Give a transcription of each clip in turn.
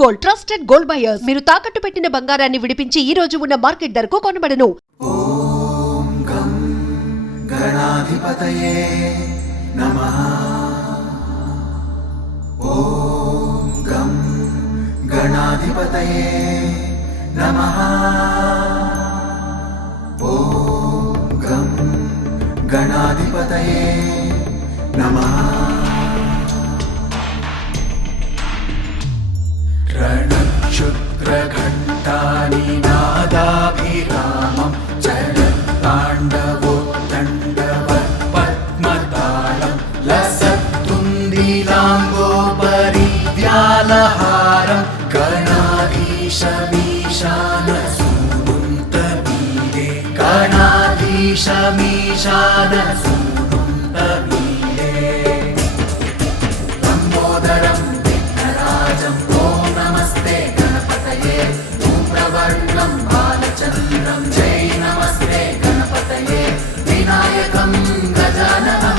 Gold, trusted gold buyers. మీరు తాకట్టు పెట్టిన బంగారాన్ని విడిపించి ఈ రోజు ఉన్న మార్కెట్ ధరకు కొనబడను. ఓం గం గణాధిపతయే నమః. ఓం గం గణాధిపతయే నమః. ఓం గం గణాధిపతయే నమః. रणक्षुद्रघण्टानि नादाभिरामं चलत्ताण्डवोत्तण्डवत्पद्मतालं लसत्तुन्दिलाम्बोपरि व्यालहारं गणाधीशमीशानसूनुन्तमीरे गणाधीशमीशानसूनुन्तमीरे लम्बोदरं विघ्नराजं प्रवर्णं बालचन्द्रं जय नमस्ते गणपतये विनायकं गजाननं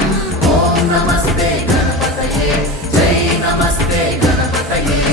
ॐ नमस्ते गणपतये जय नमस्ते गणपतये.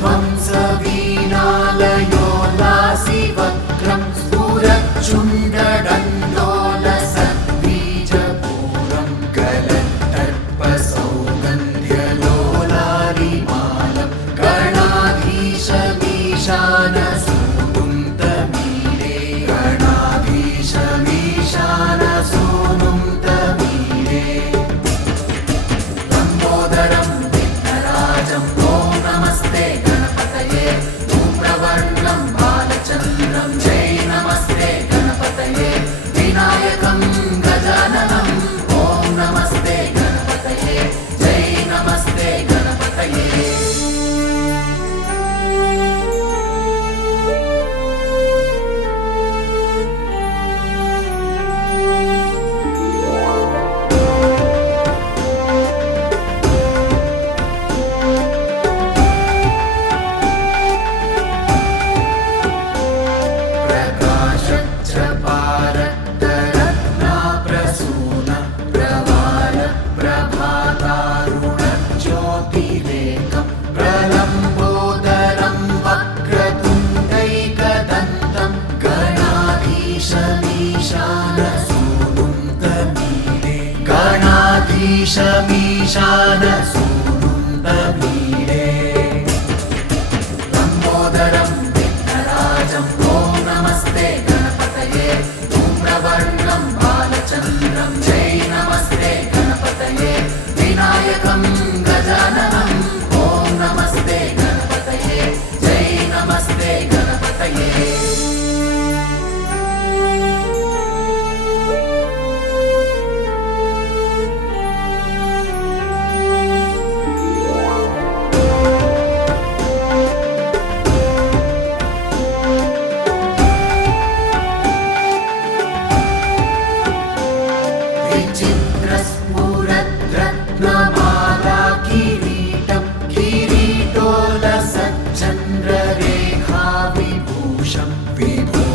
ध्वंसवीणालयोल्लासिवक्त्रं स्फुरच्चुण्डदण्डोलसद्बीजपूरं गलत्तर्पसौगन्ध्यलोलारिमालं गणाधीशमीशानसूनुन्तमीरे गणाधीशमीशानसूनुन्तमीरे लम्बोदरं विघ्नराजं ॐ नमस्ते गणपतये प्रवर्णं बालचन्द्रं जय नमस्ते गणपतये विनायकं गजाननं ॐ नमस्ते गणपतये जय नमस्ते गणपतये. प्रलम्बोदरं वक्रतुण्डैकदन्तं गणाधीशमीशानसूनुन्तमीरे गणाधीशमीशानसूनुन्तमीरे लम्बोदरं विघ्नराजं ॐ नमस्ते गणपतये प्रवर्णं बालचन्द्रं जय नमस्ते गणपतये विनायकं गजाननं ॐ नमस्ते गणपतये जय नमस्ते गणपतये. विचित्रस्फुरद्रत्नमाला किरीटं किरीटोलसच्चन्द्ररेखाविभूषं विभूषैकभूषं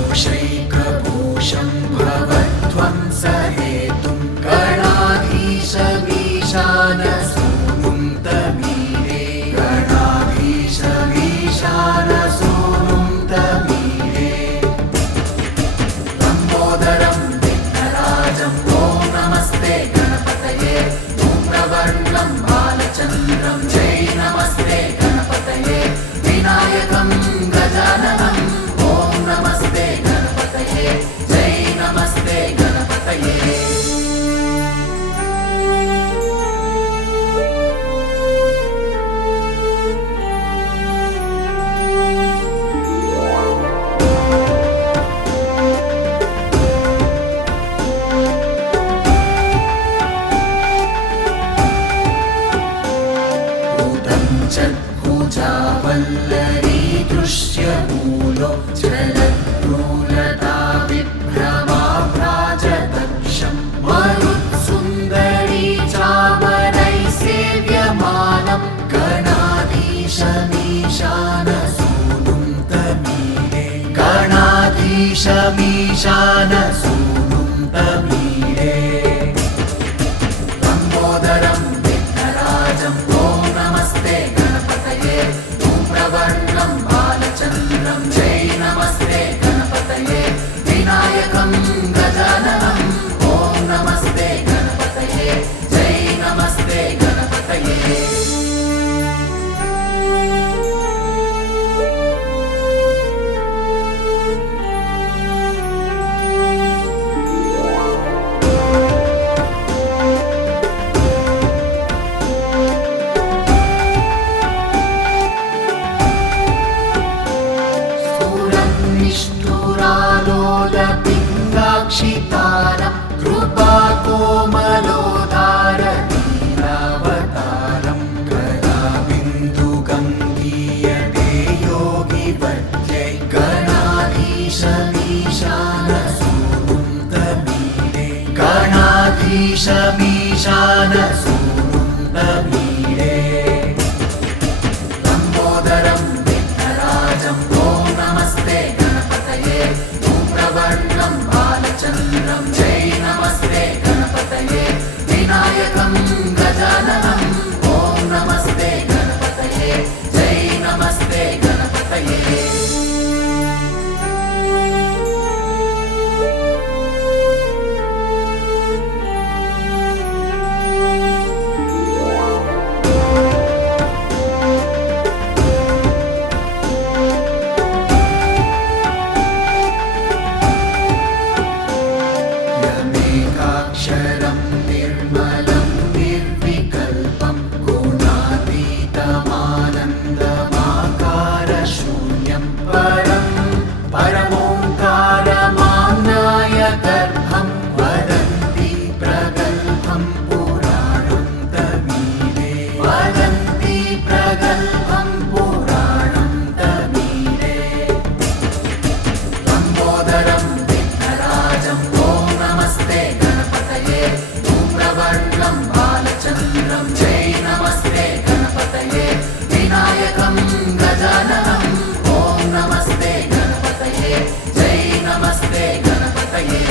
भवध्वंसहेतुं गणाधीशमीशानसूनुन्तमीरे गणाधीशमीशानसूनुन्तमीरे लम्बोदरं विघ्नराजं ॐ नमस्ते गणपतये प्रवर्णं बालचन्द्रं जय नमस्ते गणपतये विनायकं गजाननं ॐ नमस्ते गणपतये जय नमस्ते गणपतये. भुजावल्लरी दृश्यमूलो जलद्रूलता विभ्रमा भ्राजदक्षं मरुत्सुन्दरी च मीशान सूनुं तमीरे गणाधीश मीशान सूनुं तमीरे लम्बोदरं विघ्नराजं ॐ नमस्ते गणपतये धूम्रवर्णं बालचन्द्रं जय नमस्ते गणपतये विनायकं गजाननं ॐ नमस्ते गणपतये जय नमस्ते गणपतये निष्ठुरालोलपिङ्गाक्षितारं कृपाकोमलोदारनीलावतारं गदाबिन्दुगङ्गीयते योगिवर्त्यै गणाधीशमीशान सूनुं तमीरे गणाधीशमीशान सूनुं तमीरे लम्बोदरं विघ्नराजं ॐ नमस्ते गणपतये धूम्रवर्णं बालचन्द्रं जय नमस्ते गणपतये विनायकं गजाननं ॐ नमस्ते गणपतये जय नमस्ते गणपतये यमेकाक्षरं निर्मलं निर्विकल्पं गुणातीतमानन्दमाकारशून्यं परं परमोङ्कारमाम्नाय गर्भं वदन्ति प्रगल्भं पुराणं तमीरे वदन्ति प्रगल्भं पुराणं तमीरे लम्बोदरं विघ्नराजं ॐ नमस्ते गणपतये धूम्रवर्णं बालचन्द्रं जय नमस्ते गणपतये विनायकं गजाननं ॐ नमस्ते गणपतये जय नमस्ते गणपतये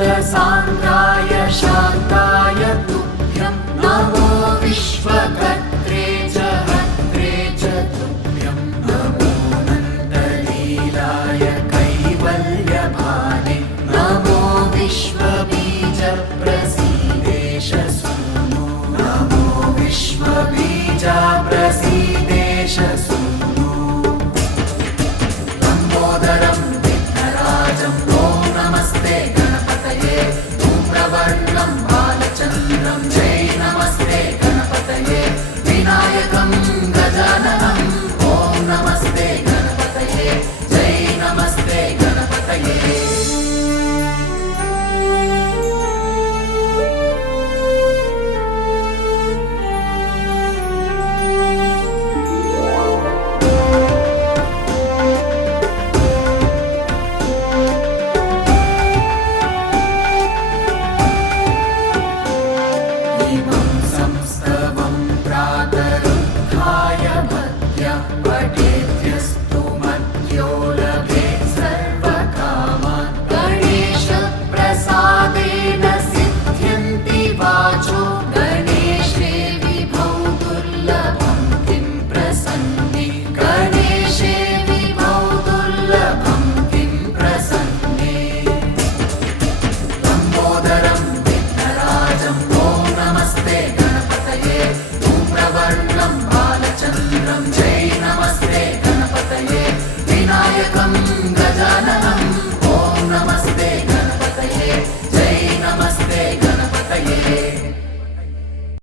चिदानन्दसान्द्राय शान्ताय तुभ्यं नमो विश्वकर्त्रे च हर्त्रे च तुभ्यं नमो नन्दलीलाय कैवल्यभाने नमो विश्वबीजप्रसीदेश सूनु नमो विश्वबीजप्रसीदेश सूनु लम्बोदरं विघ्नराजं ॐ नमस्ते गणपतये धूम्रवर्णं बालचन्द्रं जय नमस्ते गणपतये विनायकं गजाननं ॐ नमस्ते गणपतये जय नमस्ते गणपतये